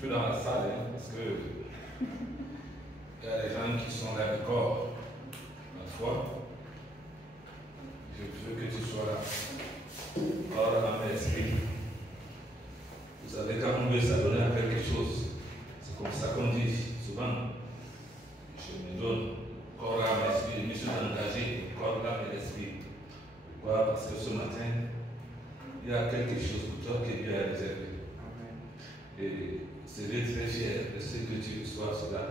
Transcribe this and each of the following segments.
feu dans la salle, hein, parce que il y a des gens qui sont là de corps, la foi. Je veux que tu sois là, corps, âme et esprit. Vous savez, quand on veut s'adonner à quelque chose, c'est comme ça qu'on dit souvent. Je me donne corps, âme et esprit. Je me suis engagé, corps, âme et esprit. Pourquoi? Parce que ce matin, il y a quelque chose pour toi que Dieu a réservé. Et c'est très fier de ce que tu reçois cela.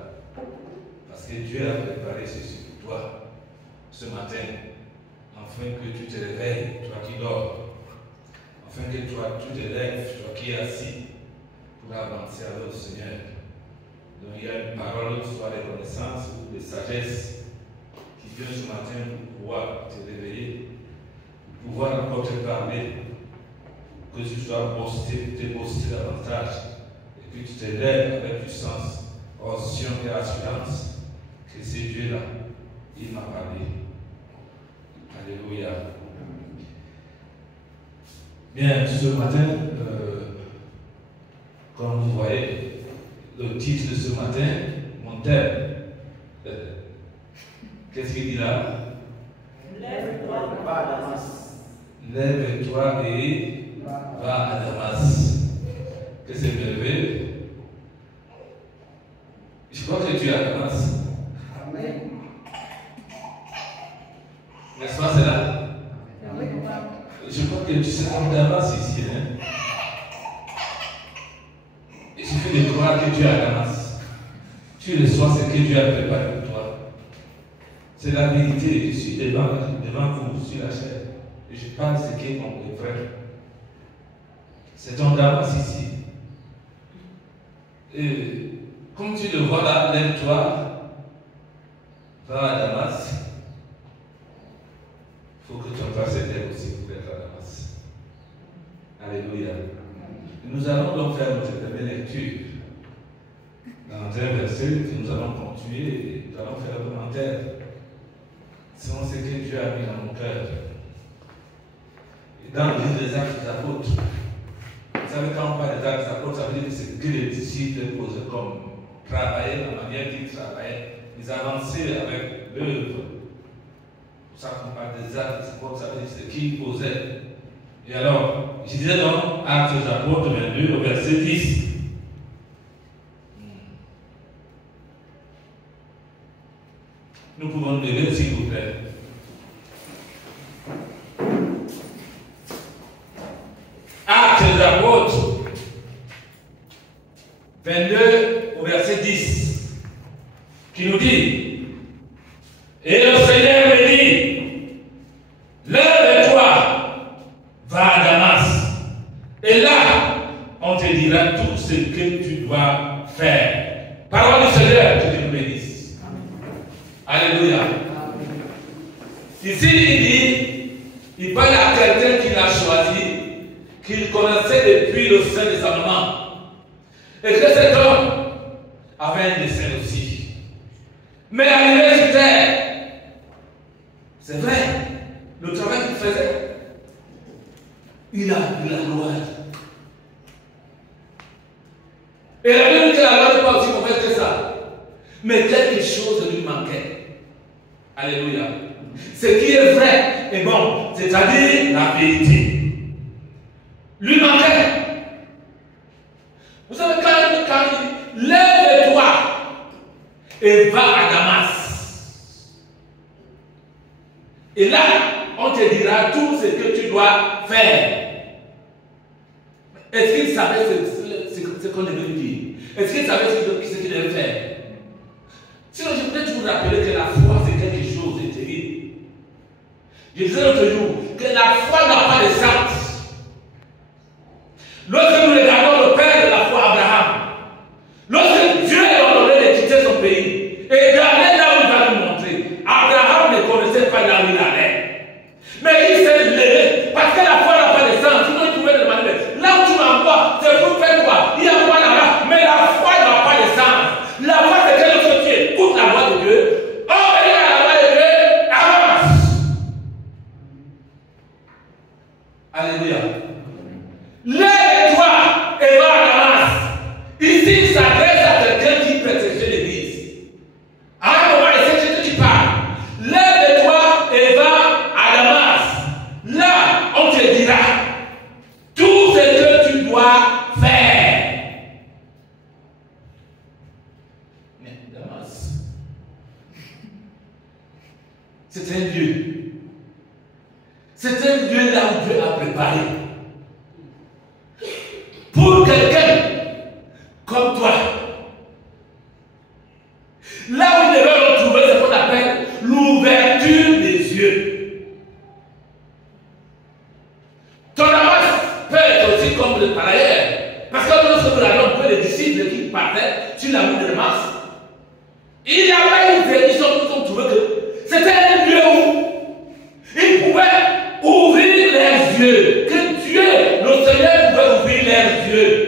Parce que Dieu a préparé ceci pour toi ce matin, afin que tu te réveilles, toi qui dors, afin que toi tu te lèves, toi qui es assis, pour avancer avec le Seigneur. Donc il y a une parole, soit de connaissance ou de sagesse, qui vient ce matin pour pouvoir te réveiller, pour pouvoir encore te parler, que tu sois te davantage, et que tu te lèves avec puissance, onction et assurance, que c'est Dieu-là, il m'a parlé. Alléluia. Bien, ce matin, comme vous voyez, le titre de ce matin, mon thème, qu'est-ce qu'il dit là? Lève-toi, va à Damas. Lève-toi et va à Damas. Que c'est merveilleux. Je crois que tu es à Damas. Amen. N'est-ce pas, c'est là? Je crois que tu sais comme Damas ici. Hein? Il suffit de croire que tu es à Damas. Tu reçois ce que Dieu a préparé pour toi. C'est la vérité. Je suis devant vous, sur la chair. Et je parle ce qui est vrai. C'est ton Damas ici. Et comme tu le vois là, lève-toi, va à Damas. Il faut que tu entres cette terre aussi pour être à Damas. Alléluia. Nous allons donc faire notre première lecture. Dans un verset que nous allons continuer et nous allons faire un commentaire selon ce que Dieu a mis dans mon cœur. Et dans le livre des Actes des Apôtres, vous savez, quand on parle des Actes des Apôtres, ça veut dire que c'est que les disciples posaient comme travailler, la manière qu'ils travaillaient, ils avançaient avec l'œuvre. C'est pour ça qu'on parle des Actes des Apôtres, ça veut dire que c'est qu'ils posaient. Et alors, je disais donc, Actes des Apôtres 22, au verset 10. Nous pouvons nous lever, s'il vous plaît. Actes des Apôtres 22 au verset 10, qui nous dit: et le Seigneur me dit, lève-toi, va à Damas, et là, on te dira tout ce que tu dois faire. Parole du Seigneur, que Dieu nous bénisse. Alléluia. Ici, il dit, il parle à quelqu'un qu'il a choisi, qu'il connaissait depuis le sein de sa maman. Et que cet homme avait un dessein aussi. Mais arrivé sur terre, c'est vrai, le travail qu'il faisait, il a eu la gloire. Et la Bible dit que la gloire n'est pas aussi mauvaise que ça. Mais quelque chose lui manquait. Alléluia. Ce qui est vrai et bon, c'est-à-dire la vérité. Lui manquait. Vous savez, quand il dit, lève-toi et va à Damas. Et là, on te dira tout ce que tu dois faire. Est-ce qu'il savait ce qu'on devait lui dire? Est-ce qu'il savait ce qu'il devait faire? Sinon, je voudrais vous rappeler que la foi, c'est quelque chose de terrible. Je disais l'autre jour que la foi n'a pas de sens. Lorsque nous regardons le père de la foi, Abraham, lorsque Dieu lui a ordonné de quitter son pays et d'aller là où il va nous montrer, Abraham ne connaissait pas là où il allait. Mais il s'est levé parce que la foi n'a pas de sens. Sinon, il pouvait demander, là où tu m'envoies, c'est pour faire quoi? Il y a quoi là-bas? Mais la foi n'a pas de sens. La foi, c'est quelque chose qui écoute la voix de Dieu. Obéir à la voix de Dieu, avance. Ici, il s'adresse à quelqu'un qui prêche l'église. À un moment, c'est Jésus qui parle. Lève-toi et va à Damas. Là, on te dira tout ce que tu dois faire. Mais Damas, c'est un lieu. C'est un lieu là où Dieu a préparé pour quelqu'un comme toi. Là où il devait retrouver ce qu'on appelle l'ouverture des yeux. Ton avance peut être aussi comme le pareil. Parce que lorsque nous avons peu les disciples qui partaient sur la route de Damas, il y avait une bénédiction qu'ils ont trouvé que c'était un lieu où ils pouvaient ouvrir leurs yeux. Que Dieu, le Seigneur, pouvait ouvrir leurs yeux.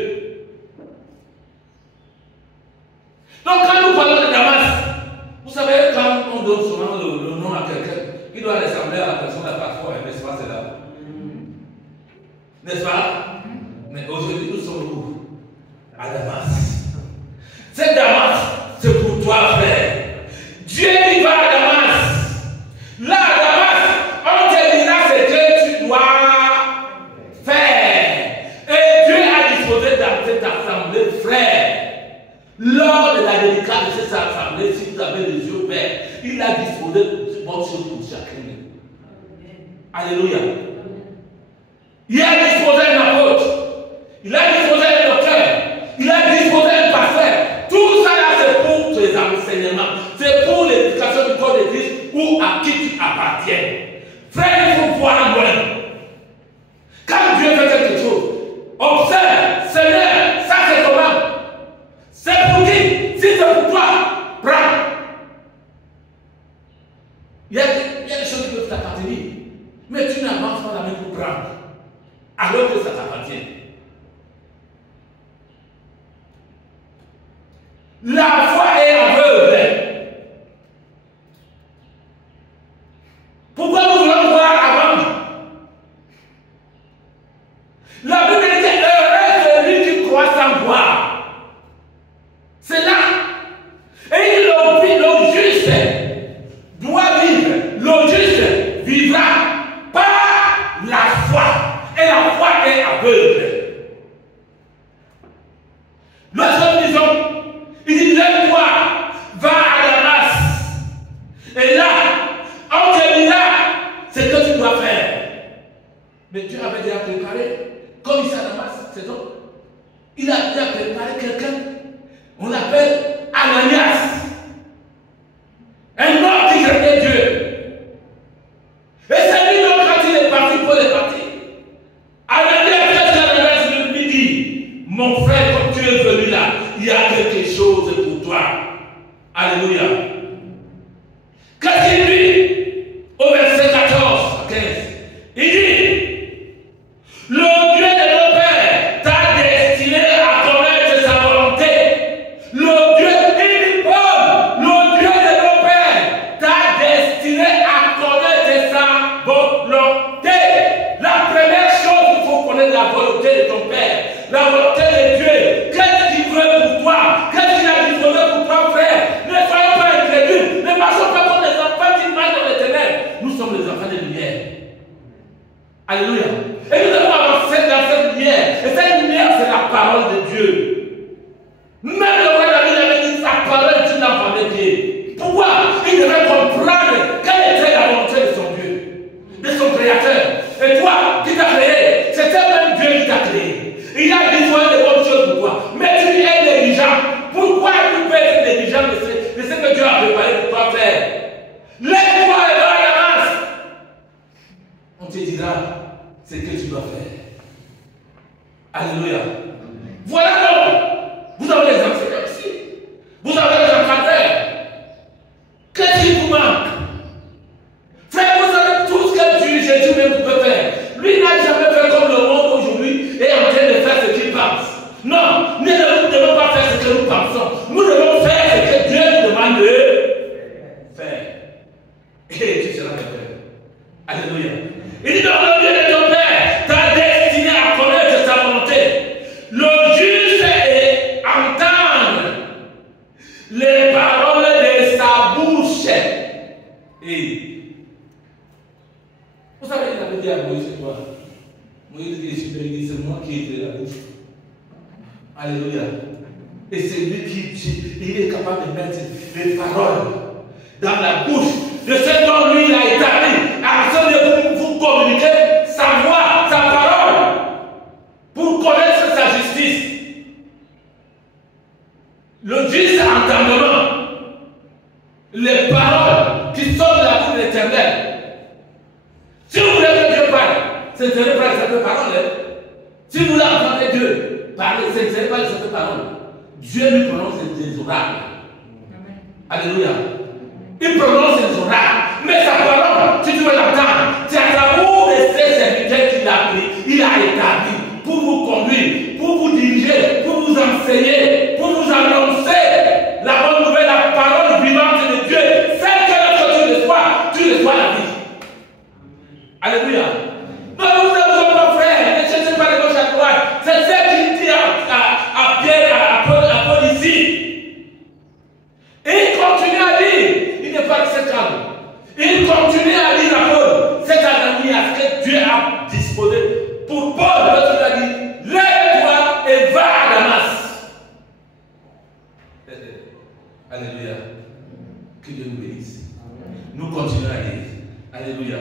Donc quand nous parlons de Damas, vous savez, quand on donne souvent le nom à quelqu'un, il doit ressembler à la personne à parfois, n'est-ce pas, c'est là. N'est-ce pas? Mais aujourd'hui, nous sommes où? À Damas. Cette Damas, c'est pour toi, frère. Dieu il va à Damas. Là, à Damas, on te dira ce que tu dois faire. Et Dieu a disposé dans cette assemblée, frère. Lors de la dédicace de cette assemblée, si vous avez les yeux ouverts, il a disposé de bonnes choses pour chacun. Alléluia. Il a disposé un apôtre. Il a disposé un docteur. Il a disposé un pasteur. Tout ça là, c'est pour tes enseignements. C'est pour l'éducation du corps de Christ ou à qui tu appartiens. Frère, il faut voir loin. Quand Dieu fait quelque chose, observe, Seigneur, ça c'est comment? C'est pour qui? Si c'est pour toi, prends. Il y a des choses qui peuvent t'appartenir. Mais tu n'avances pas la main pour prendre. Alors que ça t'appartient. La foi est aveugle. Pourquoi nous voulons voir avant? La Bible dit heureux celui qui croit sans voir. C'est là. Et le juste doit vivre. Le juste vivra par la foi. Et la foi est aveugle. Lorsque nous disons, il dit lève-toi, va à Damas. Et là, on te dira ce que tu dois faire. Mais Dieu avait déjà préparé, comme ici à Damas, c'est donc, il a déjà préparé quelqu'un, on l'appelle Ananias. Un homme qui craignait Dieu. Et c'est lui donc quand il est parti pour les partis. Ananias lui dit, mon frère, comme tu es venu là, il y a quelque chose pour toi. Alléluia. Qu'est-ce qu'il dit au verset 14 à 15? Il dit, le Dieu de nos pères t'a destiné à connaître sa volonté. Le Dieu de nos pères t'a destiné à connaître sa volonté. La première chose, il faut connaître la volonté de ton Père. La volonté de Dieu. Qu'est-ce qu'il veut pour toi? Qu'est-ce qu'il a disposé pour toi, frère? Ne soyons pas Et c'est lui il est capable de mettre les paroles dans la bouche de ce dont lui il a établi, afin de vous communiquer sa voix, sa parole, pour connaître sa justice. Le juste entendement, les paroles qui sortent de la bouche de l'Éternel. Si vous voulez que Dieu parle, ce ne serait pas cette parole. Si vous voulez entendre Dieu parler, ce ne serait pas cette parole. Dieu lui prononce des oracles. Alléluia. Il prononce des oracles. Mais sa parole, si tu veux l'entendre, c'est à travers de ses serviteurs qu'il a pris, il a établi pour vous conduire, pour vous diriger, pour vous enseigner, pour vous annoncer la bonne nouvelle, la parole vivante de Dieu. Celle que tu reçois la vie. Alléluia. Non, vous n'avez pas frère, ne cherchez pas de gauche à droite. C'est ce qu'il dit à Pierre, à Paul ici. Et il continue à lire. Il n'est pas resté calme. Il continue à lire à Paul. C'est un ami à ce que Dieu a disposé. Pour Paul, l'autre lui a dit, lève-toi et va à Damas. Alléluia. Que Dieu nous bénisse. Nous continuons à lire. Alléluia.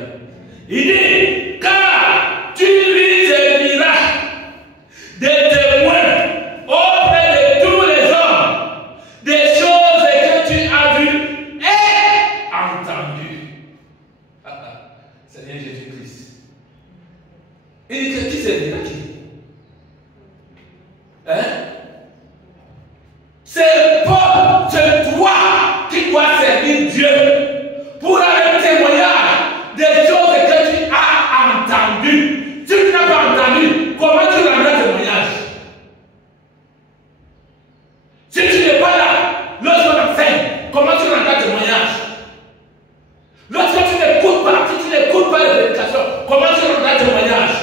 Il dit, car tu lui serviras des témoins auprès de tous les hommes, des choses que tu as vues et entendues. Seigneur Jésus-Christ. Il dit que qui servira qui? C'est pas, c'est toi qui dois servir Dieu pour avoir témoignage des choses que tu as entendues. Si tu n'as pas entendu, comment tu rendras témoignage? Si tu n'es pas là, lorsqu'on enseigne, comment tu rendras témoignage? Lorsque tu n'écoutes pas les prédications, comment tu rendras témoignage?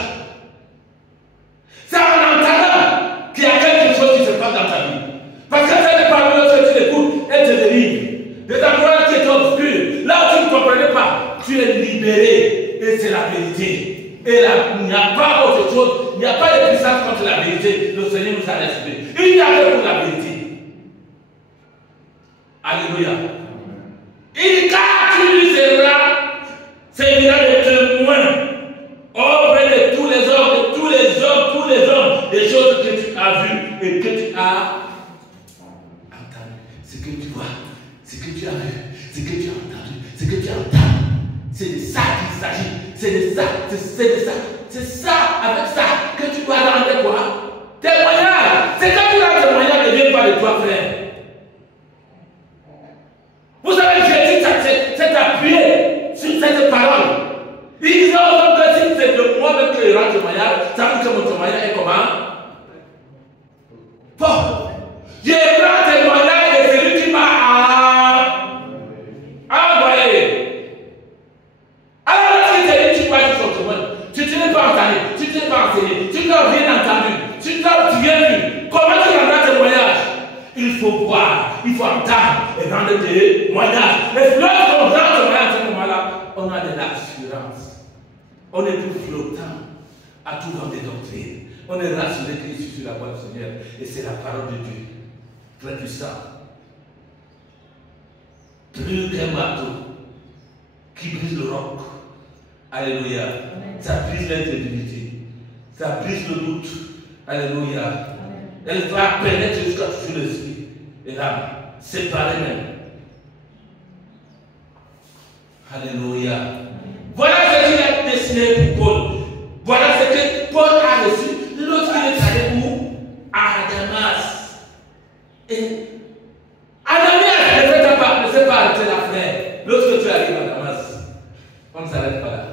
C'est en entendant qu'il y a quelque chose qui se passe dans ta vie. Parce que c'est parmi lorsque tu l'écoutes, elle te délivre. Des endroits qui étaient obscurs, là où tu ne comprenais pas, tu es libéré. Et c'est la vérité. Et là, il n'y a pas autre chose, il n'y a pas de puissance contre la vérité. Le Seigneur nous a laissé. Il n'y a que pour la vérité. Alléluia. Il car tu lui serviras de témoin auprès de tous les hommes, des choses que tu as vues et que tu as entendues. Ce que tu vois, ce que tu as vu, ce que tu as entendu, ce que tu entends. C'est de ça qu'il s'agit. C'est de ça. C'est ça, avec ça, que tu dois rendre quoi? Témoignage. C'est quand tu rends témoignage, ne vient pas de toi, frère. Vous savez, Jésus s'est appuyé sur cette parole. Il disait aux hommes que si c'est de moi-même que je rends témoignage, ça veut dire que mon témoignage est comment? Fort. Je rends témoignage de celui qui m'a envoyé. Alors, si c'est lui qui parle de son témoin, tu n'es pas entendu, tu n'es pas enseigné, tu n'as rien entendu, tu n'as rien vu, comment tu rendras témoignage? Il faut voir, il faut entendre et rendre des témoignages. Et lorsqu'on rend témoignage à ce moment-là, on a de l'assurance. On est plus flottant à tout vent des doctrines. On est rassuré qu'il suit sur la voie du Seigneur. Et c'est la parole de Dieu. Très puissant. Plus qu'un bateau qui brise le roc. Alléluia. Ça brise l'incrédulité. Ça brise le doute. Alléluia. Elle va pénétrer jusqu'à toucher l'esprit et l'âme. Séparer même. Alléluia. Voilà ce qu'il a dessiné pour Paul. Voilà ce que Paul a reçu lorsqu'il est allé où? À Damas. Et Ananias ne s'est pas arrêté la frère. Lorsque tu arrives à Damas, on ne s'arrête pas là.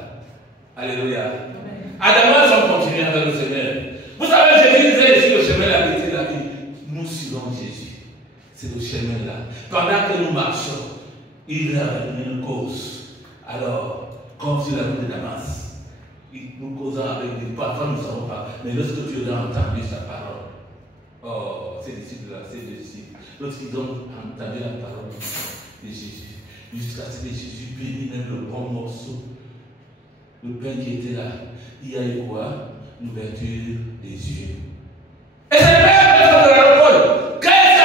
Alléluia. À Damas, on continue avec le Seigneur. Vous savez, Jésus disait ici le chemin de la vérité de la vie. Nous suivons Jésus. C'est le chemin là. Pendant que nous marchons, il a une cause. Alors, comme sur la route de Damas, nous causons avec lui. Parfois, nous ne savons pas. Mais lorsque tu as entendu sa parole, oh, ces disciples-là, lorsqu'ils ont entendu la parole de Jésus, jusqu'à ce que Jésus bénit même le bon morceau, le pain qui était là, il y a eu quoi? L'ouverture des yeux. Et c'est même de Paul. Qu'est-ce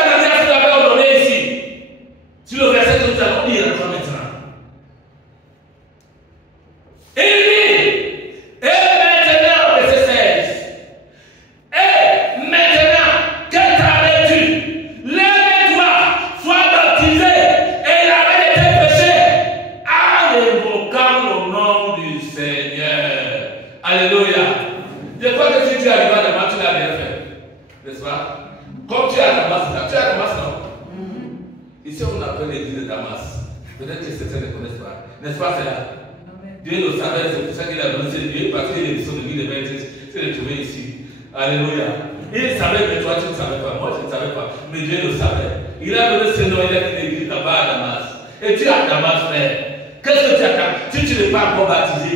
Damas. Peut-être que certains ne connaissent pas. N'est-ce pas, c'est là? Dieu le savait, c'est pour ça qu'il a donné cette Dieu, parce qu'il est sur le lit de c'est de trouver ici. Alléluia. Il savait, mais toi tu ne savais pas. Moi je ne savais pas. Mais Dieu le savait. Il a donné ce nom, il a dit l'église là-bas à Damas. Et tu es à Damas, frère. Qu'est-ce que tu as? Si tu n'es pas encore baptisé,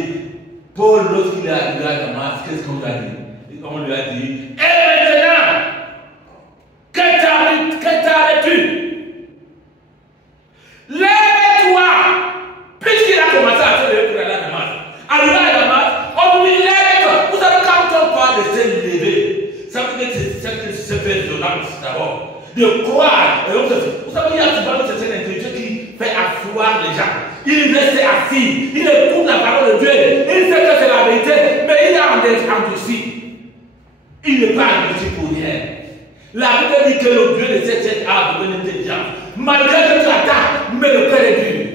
Paul, lorsqu'il est arrivé à Damas, qu'est-ce qu'on lui a dit? On lui a dit, et maintenant, que t'arrêtes-tu? Lève-toi! Puisqu'il a commencé à se lever pour aller à Damas. Arrivé à Damas, on lui dit lève-toi. Vous savez, quand on parle de se lever, ça veut dire que c'est fait violence d'abord. De croire. Vous savez, il y a souvent certains individus qui fait asseoir les gens. Il reste assis. Il écoute la parole de Dieu. Il sait que c'est la vérité. Mais il est en dessus. Il n'est pas endurci pour rien. La Bible dit que le Dieu de cette arbre est intelligent. Malgré que tu attends, mais le cœur est dur.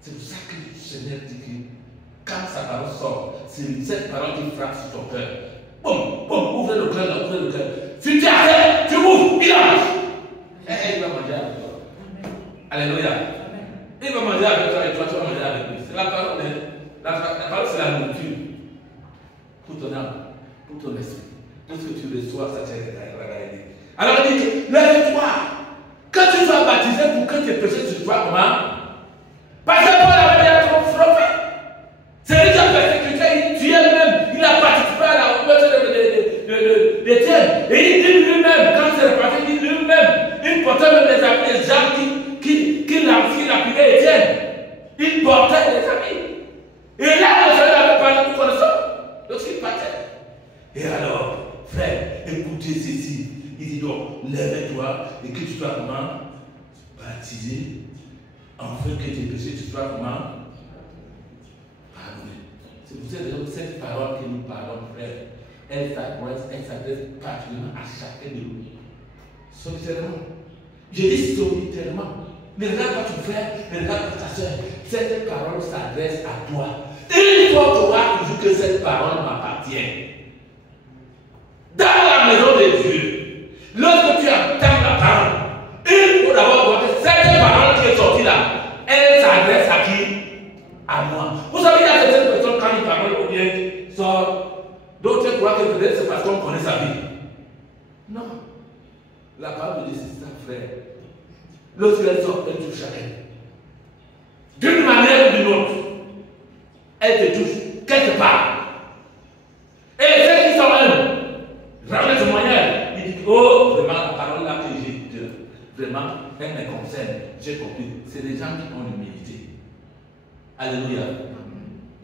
C'est pour ça que le Seigneur dit que quand sa parole sort, c'est cette parole qui frappe sur ton cœur. Boum, boum, ouvre le cœur, ouvre le cœur. Si tu arrêtes, tu ouvres, il avance. Il va manger avec toi. Alléluia. Il va manger avec toi et toi, tu vas manger avec lui. C'est la parole. La parole, c'est la nourriture. Pour ton âme, pour ton esprit. Tout ce que tu reçois, ça t'aide à regarder. Alors il dit, lève-toi. Quand tu sois baptisé pour que tes péchés se soient comment? Parce que Paul avait bien trop frappé. C'est lui qui a persécuté, tu es même. Il a participé à la conversion d'Étienne. Et il dit lui-même, quand c'est reparti, il dit lui-même, il portait même les gens qui lapidaient Étienne. Il portait les amis. Et là, le Seigneur avait parlé pour connaissance lorsqu'il partait. Et alors, frère, écoutez ceci. Il dit donc, lève-toi et que tu sois comment? Baptisé, afin que tes péchés tu sois comment? Pardonné. C'est pour cette parole que nous parlons, frère. Elle s'adresse particulièrement à chacun de nous. Solitairement. Je dis solitairement. Ne regarde pas ton frère, ne regarde pas ta soeur. Cette parole s'adresse à toi. Il faut croire toujours que cette parole m'appartient. Dans la maison de Dieu, lorsque tu entends la parole, il faut d'abord voir que cette parole qui est sortie là, elle s'adresse à qui? À moi. Vous savez, il y a certaines personnes quand ils parlent ou bien sortent, d'autres croient que peut-être c'est parce qu'on connaît sa vie. Non. La parole de Dieu, c'est ça, frère. Lorsqu'elle sort, elle touche chacun. D'une manière ou d'une autre, elle te touche quelque part. Et ceux qui sont ramènent ce moyen, ils disent, oh, vraiment, la parole là que j'ai dit, vraiment, elle me concerne. J'ai compris. C'est des gens qui ont l'humilité. Alléluia.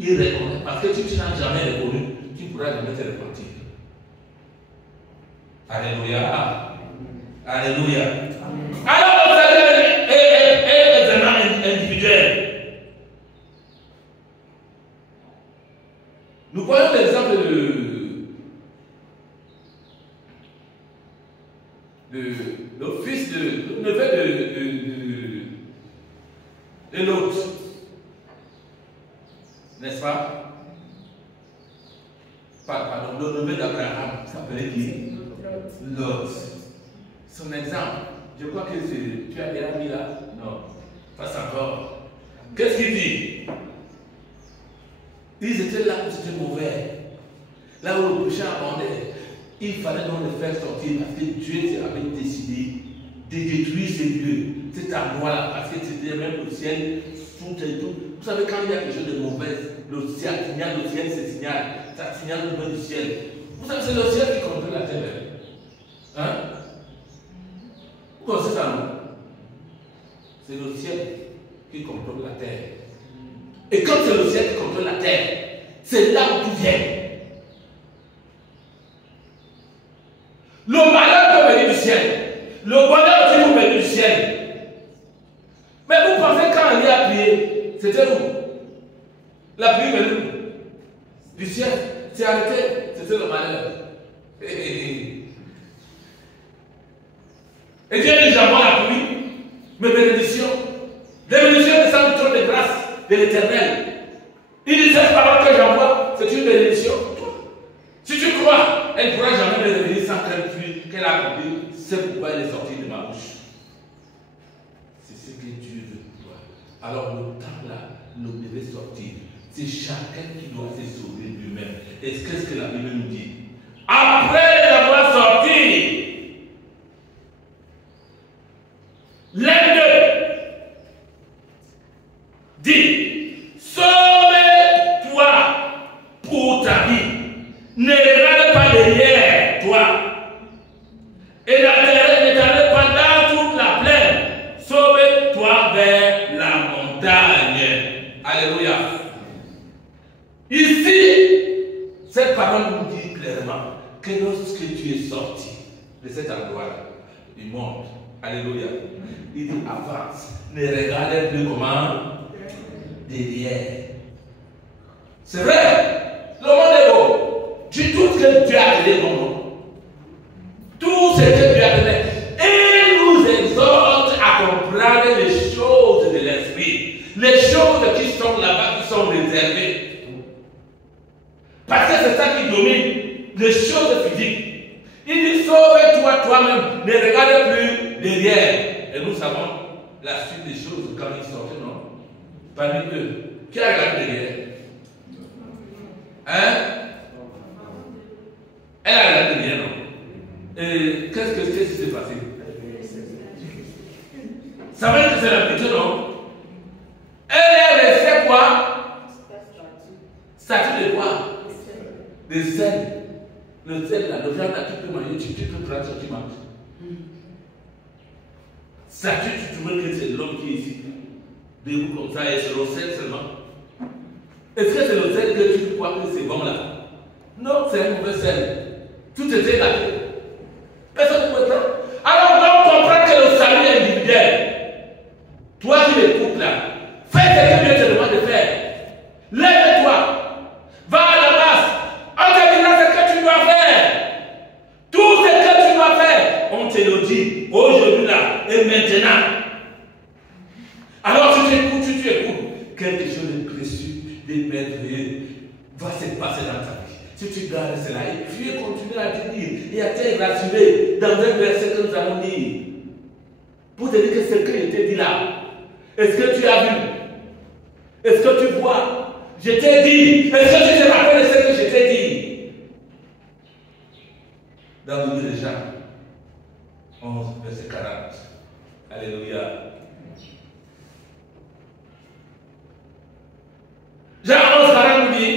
Ils reconnaissent. Parce que si tu n'as jamais reconnu, tu ne pourras jamais te repentir. Alléluia. Alléluia. Alors, le Seigneur est vraiment individuel. Nous voyons l'exemple le fils le neveu de Lot. N'est-ce pas? Pardon, le neveu d'Abraham s'appelait qui? Lot. Son exemple, je crois que tu as déjà mis là? Non, pas encore. Qu'est-ce qu'il dit? Ils étaient là où c'était mauvais. Là où le péché abondait. Il fallait donc le faire sortir parce que Dieu avait décidé de détruire ces lieux. C'est à moi là, parce que c'était même le ciel, tout et tout. Vous savez, quand il y a quelque chose de mauvais, le ciel signale, le ciel se signale. Ça signale le nom du ciel. Vous savez, c'est le ciel qui contrôle la terre. Hein? Vous connaissez ça, non? C'est le ciel qui contrôle la terre. Et quand c'est le ciel qui contrôle la terre, c'est là où tout vient. Le malheur peut venir du ciel. Le bonheur aussi peut venir du ciel. Mais vous pensez quand il a prié, c'était où? La pluie venait où? Du ciel. C'est arrêté. C'était le malheur. Et Dieu dit, j'envoie la pluie, mes bénédictions. Les bénédictions descendent du trône de grâce de l'Éternel. Il dit, cette parole que j'envoie, c'est une bénédiction pour toi. Si tu crois, elle ne pourra jamais me revenir sans qu'elle a accompli ce pourquoi elle est sortie de ma bouche. C'est ce que Dieu veut pour toi. Alors le temps là, nous devons sortir. C'est chacun qui doit se sauver lui-même. Et qu'est-ce que la Bible nous dit? Après avoir sorti, l'un d'eux dit, sauve-toi pour ta vie. Ne regarde pas derrière toi. Et ne t'arrête pas dans toute la plaine. Sauve-toi vers la montagne. Alléluia. Ici, cette parole nous dit clairement que lorsque tu es sorti de cet endroit-là, il monte. Alléluia. Il dit avance. Ne regarde plus comment derrière. C'est vrai. Le monde est beau. Tu tout ce que Dieu a donné mon nom. Tout ce que Dieu a donné. Et nous exhorte à comprendre les choses de l'esprit. Les choses qui sont là-bas, qui sont réservées. Parce que c'est ça qui domine les choses physiques. Il dit sauve-toi toi-même. Ne regarde plus derrière. Et nous savons la suite des choses quand ils sortent, non? Parmi eux. Qui a regardé derrière? Hein? Elle a regardé derrière, non? Et qu'est-ce qui s'est passé? Ça veut dire que c'est la plutôt, non? Elle est restée quoi? Statue de quoi? De sel. Le sel là, le viande là, tu peux manger, tu peux prendre ça, tu manges. Statue, tu trouves que c'est l'homme qui est ici. Debout comme ça, et c'est le sel seulement. Est-ce que c'est le sel que tu crois que c'est bon là? Non, c'est un mauvais sel. Tout était là. Personne ne peut être là. Alors, on comprend que le salut est individuel. Toi qui l'écoutes là, fais ce que Dieu te demande de faire. Lève-toi. Va à la masse. On te dira ce que tu dois faire. Tout ce que tu dois faire, on te le dit aujourd'hui là et maintenant. Alors tu t'écoutes, tu écoutes. Quelque chose de précieux, de merveilleux va se passer dans ta vie. Si tu gardes cela et puis continuer à te dire et à te rassurer dans un verset que nous allons lire pour te dire que ce que je t'ai dit là, est-ce que tu as vu? Est-ce que tu vois? Je t'ai dit. Est-ce que tu te rappelles de ce que je t'ai dit? Dans le livre de Jean 11, verset 40. Alléluia. Jean 11, 40 nous dit,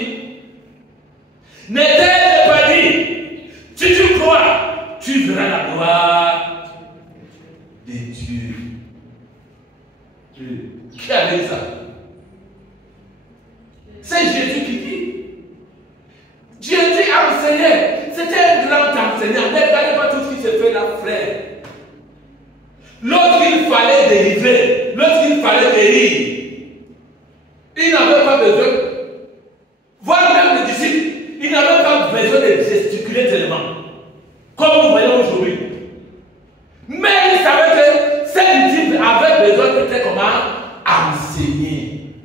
ne t'ai pas dit, si tu crois, tu verras la gloire de Dieu. Qui a dit ça? C'est Jésus qui dit. Jésus enseignait. C'était un grand enseignant. Ne regardez pas tout ce qui se fait là, frère. Lorsqu'il fallait délivrer, lorsqu'il fallait guérir, il n'avait pas besoin, voire même les disciples, il n'avait pas besoin de gesticuler tellement, comme nous voyons aujourd'hui. Mais il savait que ces disciples avaient besoin de comment enseigner.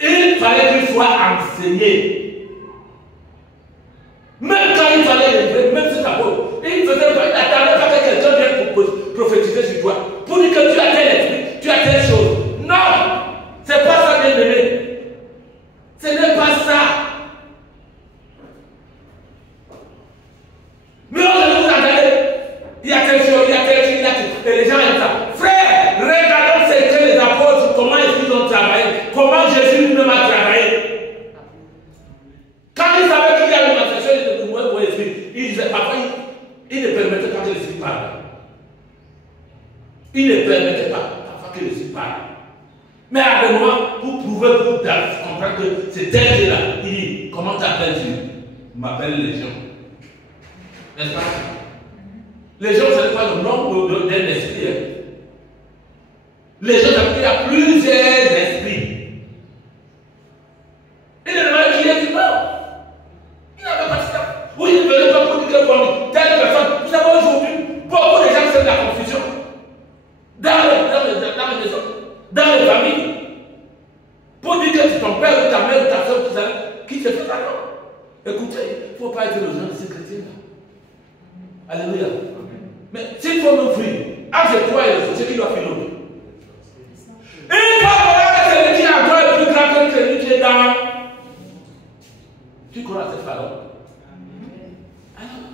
Il fallait qu'il soit enseigné. Même quand il fallait lever, même si ta faute, il n'attendait pas que quelqu'un vienne pour prophétiser sur toi, pour dire que tu as tel esprit, tu as telle chose. Non, c'est pas ça, bien aimé. Ce n'est pas ça. Mais on vous entendez, il y a telle chose, il y a telle chose, il y a telle chose. Et les gens aiment ça. Frère, regardons ce que les apôtres, comment est-ce qu'ils ont travaillé, comment Jésus lui-même a travaillé. Quand il savait qu'il y a une manifestation de pour l'esprit, il disait, parfois, il ne permettait pas que l'esprit parle. Il ne permettait pas parfois que l'esprit parle. Mais avec moi, pour prouver, pour comprendre que c'est tel là, il dit, comment t'appelles-tu? Il m'appelle Légion. N'est-ce pas? Légion, ce n'est pas le nom d'un esprit. Légion, ça veut dire qu'il y a plusieurs esprits. Il ne demande qui est du mort. Il n'avait pas de ça. Oui, il ne venait pas pour dire que telle personne. Vous savez, aujourd'hui, beaucoup de gens font de la confusion. Dans les maisons, dans les familles. Pour dire que c'est ton père ou ta mère ou ta soeur, tout ça, qui te fait ça, non? Écoutez, il ne faut pas être le genre de ces chrétiens-là. Alléluia. Mais s'il faut m'offrir, entre toi et l'autre, c'est qui doit faire l'autre. Une fois que celui qui est en toi est plus grand que celui qui est dans. Tu crois à cette parole? Alors,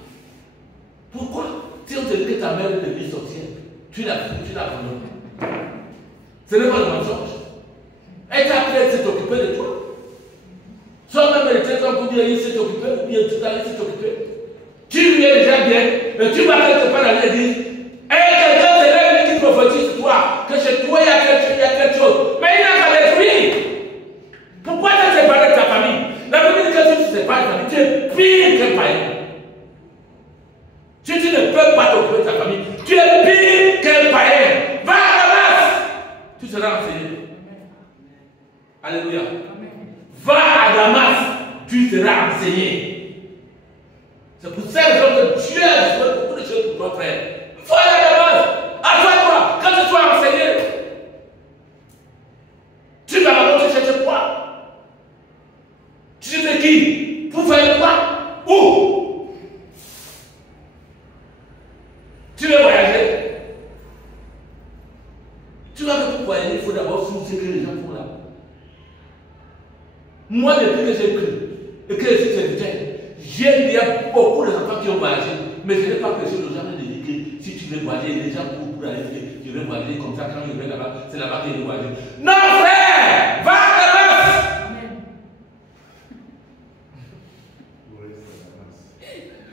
pourquoi? Si on te dit que ta mère est devenue sorcière, tu l'as volé. Ce n'est pas le mensonge. Elle t'a appelé à s'occuper de toi. Soit même elle était pour dire il s'est occupé, ou bien tout à l'heure il s'est occupé. Tu lui es déjà bien, mais tu vas quelque part aller dire quelqu'un se lève qui prophétise toi, que chez toi il y a quelque chose. Mais il n'a pas détruit. Pourquoi tu es séparé de ta famille? La Bible dit que si tu te sépares de ta famille, tu es pire qu'un païen. Si tu ne peux pas t'occuper de ta famille, tu es pire qu'un païen. Va à la masse. Tu seras enseigné. Alléluia. Va à Damas, tu seras enseigné. C'est pour ça que Dieu a fait beaucoup de choses pour toi, frère. Va à Damas, attends-toi, quand tu sois enseigné, tu vas d'abord te chercher quoi? Tu sais qui? Pour faire quoi? Où? Tu veux voyager? Tu vas pour voyager, il faut d'abord suivre ce que les gens font là. Moi, depuis que j'ai cru et que je suis chrétien, il y a beaucoup d'enfants qui ont voyagé, mais je n'ai pas prêché aux gens de dire que si tu veux voyager, les gens courent pour aller dire je vais voyager comme ça, quand je vais là-bas, c'est là-bas que je vais voyager. Non, frère! Va à Damas!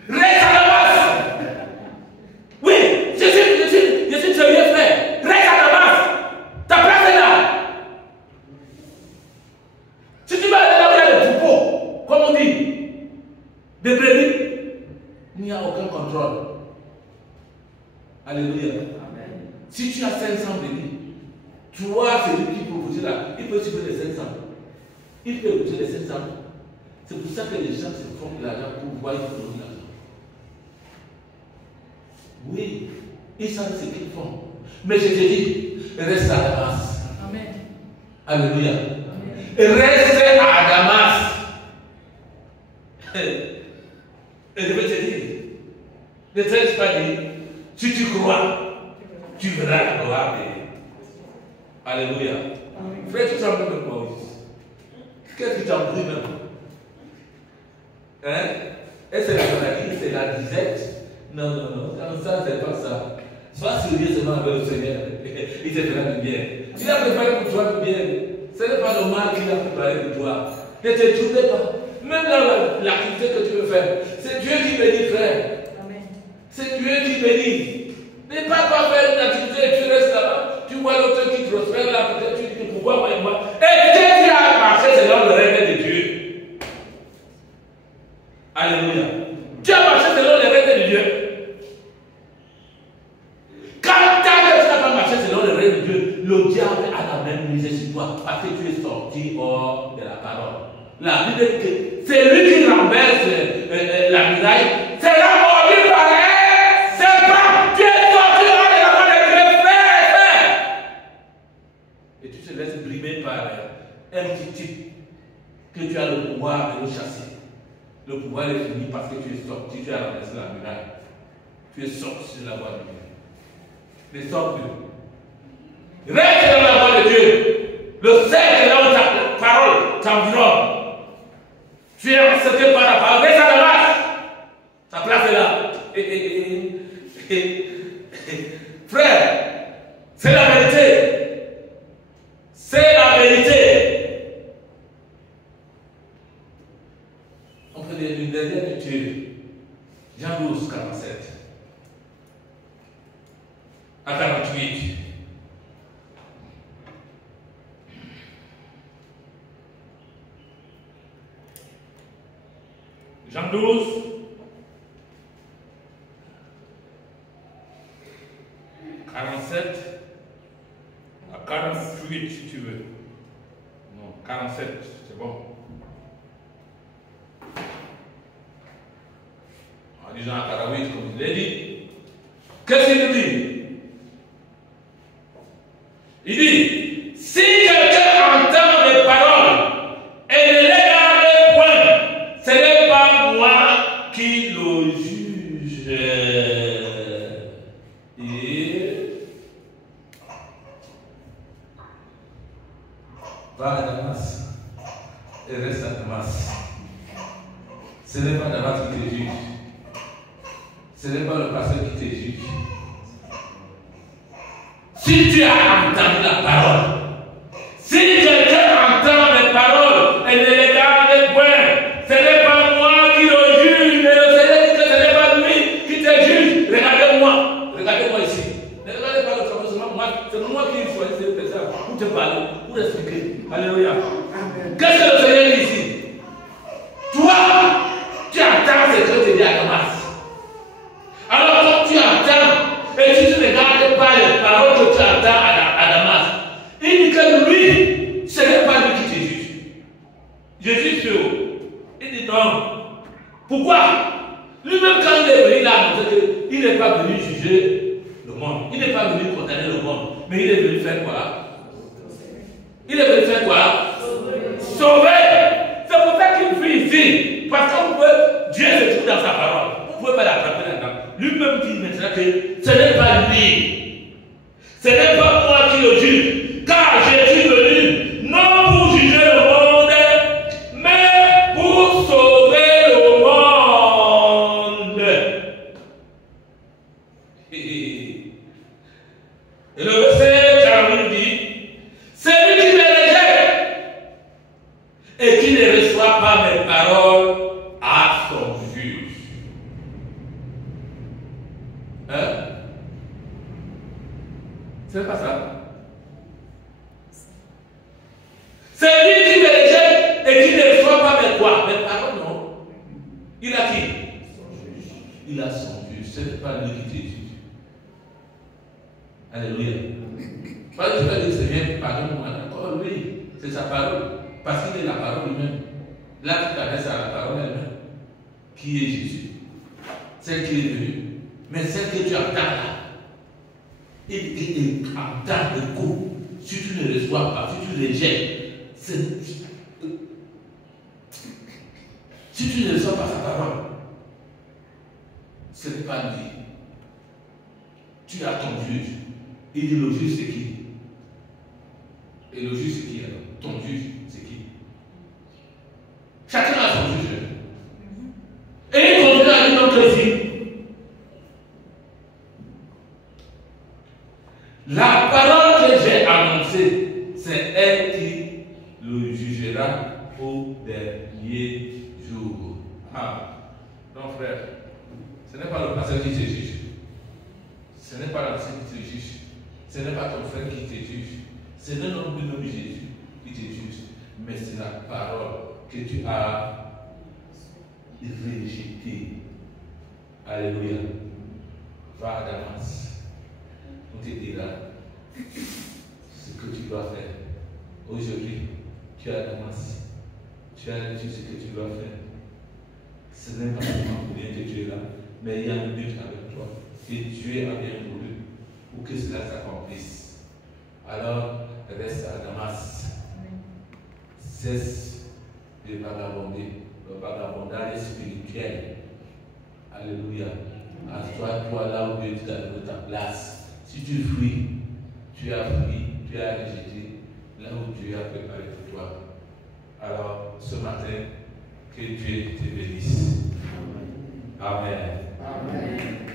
Reste à Damas! Oui, je suis sérieux, frère! Reste à Damas! Ta place est là! Si tu vas aller là où il y a des troupeaux, comme on dit, des brebis, il n'y a aucun contrôle. Alléluia. Amen. Si tu as 500 brebis, toi, celui qui propose là, il peut suivre les 500. Il peut écouter les 500. C'est pour ça que les gens se font de l'argent pour voir qu'ils font de l'argent. Oui, ils savent ce qu'ils font. Mais je te dis, reste à Damas. Amen. Alléluia. Reste à Damas. Et je vais te dire, ne te pas dire, si tu crois, tu verras la gloire de Dieu. Alléluia. Frère, tu t'en pries même pas aussi. Qu'est-ce que tu en pries même? Hein? Et c'est la maladie, c'est la disette. Non, ça c'est pas ça. Sois sérieux seulement avec le Seigneur. Il te fera du bien. Il a préparé pour toi du bien. Ce n'est pas le mal qu'il a préparé pour toi. Ne te trompez pas. Même dans l'activité que tu veux faire, c'est Dieu qui bénit, frère. C'est Dieu qui bénit. Ne pas faire une activité et tu restes là-bas. Tu vois l'autre qui prospère là, peut-être tu dis pourquoi moi et moi. Et Dieu qui a marché selon le règne de Dieu. Alléluia. Tu as marché selon les règles de Dieu. Quand tu n'as pas marché selon les règles de Dieu, le diable a la même misère sur toi parce que tu es sorti hors de la parole. La Bible dit que c'est lui qui renverse la muraille. C'est la mort par elle. C'est pas tu es sorti hors de la parole de Dieu, frère. Et tu te laisses brimer par un petit type que tu as le pouvoir de le chasser. Le pouvoir est fini parce que tu es sorti, tu as renversé la muraille. Tu es sorti de la voie de Dieu. Ne sors plus. Reste dans la voie de Dieu. Le cercle là où ta parole t'environne. Tu es accepté par la parole. Reste à la marche. Ta place est là. Frère, c'est la vérité. C'est la vérité. On peut dire une dernière lecture. Jean 12, 47. À 48. Jean 12, 47 à 48 si tu veux. Non, 47, c'est bon. En disant à 48, comme je l'ai dit, qu'est-ce qu'il dit? Il dit, si quelqu'un entend mes paroles et ne les garde point, ce n'est pas moi qui le juge. Et Va à Damas et reste à Damas. Ce n'est pas Damas qui te juge. Ce n'est pas le pasteur qui te juge. Si tu as entendu la parole, si quelqu'un entend mes paroles et ne les garde point, ce n'est pas moi qui le juge, mais le Seigneur dit que ce n'est pas lui qui te juge. Regardez-moi ici. Ne regardez pas le travail, c'est moi qui choisis cette personne pour te parler, pour expliquer. Alléluia. Qu'est-ce que le Seigneur dit ici? Toi, tu attends ce que te dit à Damas. Alors quand tu attends, et si tu ne regardes pas les paroles que tu attends à Damas, il dit que lui, ce n'est pas lui qui te juge. Jésus fait haut. Il dit non. Pourquoi? Lui-même quand il est venu, il a annoncé qu'il n'est pas venu juger le monde. Il n'est pas venu condamner le monde. Mais il est venu faire quoi? Il est venu faire quoi? Sauver. C'est pour ça qu'il vit ici. Parce que Dieu se trouve dans sa parole. Vous ne pouvez pas l'attraper là-dedans. Lui-même dit maintenant que ce n'est pas lui. Ce n'est pas moi qui le juge. Car je suis venu non pour juger le monde, mais pour sauver le monde. Et le verset 40 dit, celui qui me rejette et qui ne reçoit pas mes paroles à son juge. Hein? C'est pas ça. C'est lui qui me rejette et qui ne reçoit pas mes quoi? Mes paroles, non. Il a qui? Il a son juge. Ce n'est pas lui qui te juge. Alléluia. Parce que tu vas dire, Seigneur, pardonne-moi. Encore lui, c'est sa parole. Parce qu'il est la parole lui-même. Là, tu t'adresses à la parole elle-même. Qui est Jésus? Celle qui est venue. Mais celle que tu entends là, et entends le coup, si tu ne reçois pas, si tu rejettes, si tu ne reçois pas sa parole, ce n'est pas lui. Tu as ton juge. Il dit le juge c'est qui? Et le juge c'est qui alors? Ton juge c'est qui? Chacun a son juge. Et il continue à dire notre ici. La parole que j'ai annoncée, c'est elle qui le jugera au dernier jour. Ah, non frère, ce n'est pas le pasteur qui te juge. Ce n'est pas l'ancien qui te juge. Ce n'est pas ton frère qui te juge. Ce n'est non plus l'homme Jésus qui te juge. Mais c'est la parole que tu as rejetée. Alléluia. Va à Damas. On te dira ce que tu dois faire. Aujourd'hui, tu es à Damas. Tu as dit ce que tu dois faire. Ce n'est pas seulement pour bien que tu es là, mais il y a un but avec toi. Et Dieu a bien voulu pour que cela s'accomplisse. Alors, reste à Damas. Cesse de vagabonder, le vagabondage spirituel. Alléluia. Assois-toi là où Dieu t'a donné ta place. Si tu fuis, tu as fui, tu as rejeté là où Dieu a préparé pour toi. Alors, ce matin, que Dieu te bénisse. Amen. Amen.